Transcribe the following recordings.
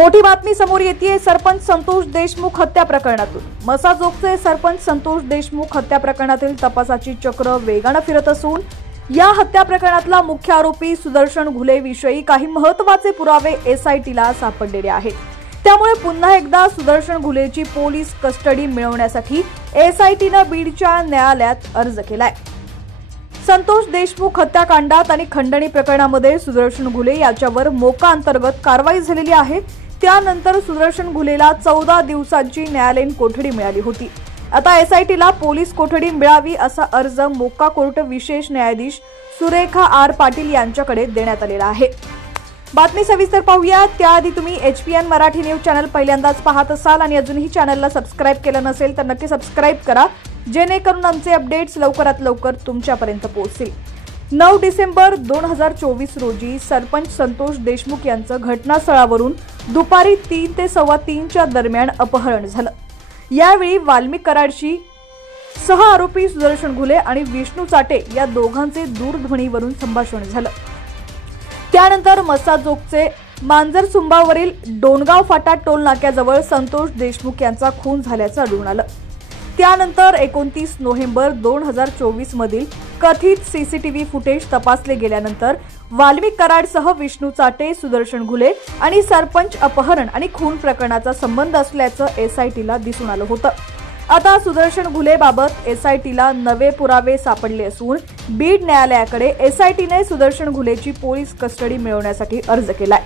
मोठी बातमी समोर येतेय सरपंच संतोष देशमुख हत्या प्रकरणातून। मसाजोगचे सरपंच संतोष देशमुख हत्या प्रकरणातील तपासाची चक्र वेगाने फिरत असून या हत्या प्रकरणातला मुख्य आरोपी सुदर्शन घुले विषयी काही महत्त्वाचे पुरावे एसआयटीला सापडलेले आहेत। त्यामुळे पुन्हा एकदा सुदर्शन घुलेची पोलीस कस्टडी मिळवण्यासाठी एसआयटीने बीडच्या न्यायालयात अर्ज केलाय। संतोष देशमुख हत्याकांडात आणि खंडणी प्रकरणामध्ये सुदर्शन घुले याच्यावर मोका अंतर्गत कारवाई झालेली आहे। त्यानंतर सुदर्शन घुलेला 14 दिवसांची न्यायालयीन कोठडी मिळाली होती। आता एसआयटीला पोलीस कोठडी मिळावी असा अर्ज मोका कोर्ट विशेष न्यायाधीश सुरेखा आर पाटील यांच्याकडे देण्यात आलेला आहे। बातमी सविस्तर पाहूया त्याआधी तुम्ही HPN मराठी न्यूज चॅनल पहिल्यांदाच पाहत असाल आणि अजूनही चॅनलला सबस्क्राइब केलं नसेल तर नक्की सबस्क्राइब करा, जेणेकरून आमचे अपडेट्स लवकरात लवकर तुमच्यापर्यंत पोहोचतील। 9 डिसेंबर 2024 रोजी सरपंच संतोष देशमुख यांचं घटनास्थळावरून दुपारी 3 ते 3:15च्या दरम्यान अपहरण झालं। यावेळी वाल्मिक कराडशी सह आरोपी सुदर्शन घुले आणि विष्णू चाटे या दोघांचे दूरध्वनीवरून संभाषण झालं। त्यानंतर मसाजोगचे मांजरसुंबावरील डोनगाव फाटा टोल नाक्याजवळ संतोष देशमुख यांचा खून झाल्याचं आढळून आलं। त्यानंतर 29 नोव्हेंबर 2024 मधील कथित सीसीटीव्ही फुटेज तपासले गेल्यानंतर वाल्मिक कराडसह विष्णू चाटे, सुदर्शन घुले आणि सरपंच अपहरण आणि खून प्रकरणाचा संबंध असल्याचं एसआयटीला दिसून आलं होतं। आता सुदर्शन घुलेबाबत एसआयटीला नवे पुरावे सापडले असून बीड न्यायालयाकडे एसआयटीने सुदर्शन घुलेची पोलीस कस्टडी मिळवण्यासाठी अर्ज केलाय।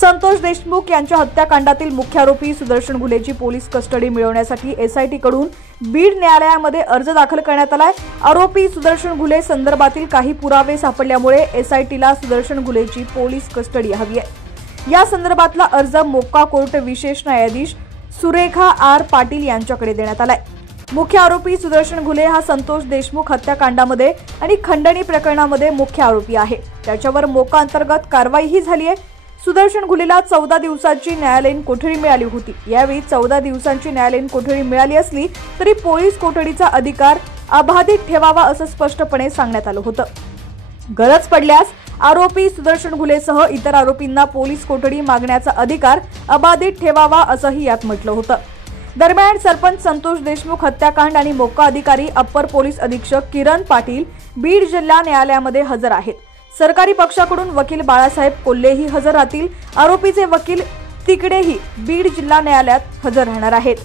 संतोष देशमुख यांच्या हत्याकांडातील मुख्य आरोपी सुदर्शन घुलेची पोलीस कस्टडी मिळवण्यासाठी एसआयटीकडून बीड न्यायालयामध्ये अर्ज दाखल करण्यात आलाय। आरोपी सुदर्शन घुले संदर्भातील काही पुरावे सापडल्यामुळे एसआयटीला सुदर्शन घुलेची पोलीस कस्टडी हवी आहे। या संदर्भातला अर्ज मोक्का कोर्ट विशेष न्यायाधीश सुरेखा आर पाटील यांच्याकडे देण्यात आलाय। मुख्य आरोपी सुदर्शन घुले हा संतोष देशमुख हत्याकांडामध्ये आणि खंडणी प्रकरणामध्ये मुख्य आरोपी आहे। त्याच्यावर मोका अंतर्गत कारवाईही झाली आहे। सुदर्शन घुलेला 14 दिवसांची न्यायालयीन कोठडी मिळाली होती। यावेळी 14 दिवसांची न्यायालयीन कोठडी मिळाली असली तरी पोलीस कोठडीचा अधिकार अबाधित ठेवावा असं स्पष्टपणे सांगण्यात आलं होतं। गरज पडल्यास आरोपी सुदर्शन घुलेसह इतर आरोपींना पोलीस कोठडी मागण्याचा अधिकार अबाधित ठेवावा असंही यात म्हटलं होतं। दरम्यान सरपंच संतोष देशमुख हत्याकांड आणि मोक्का अधिकारी अप्पर पोलीस अधीक्षक किरण पाटील बीड जिल्हा न्यायालयामध्ये हजर आहेत। सरकारी पक्षाकडून वकील बाळासाहेब कोल्हेही हजर राहतील। आरोपीचे वकील तिकडेही बीड जिल्हा न्यायालयात हजर राहणार आहेत।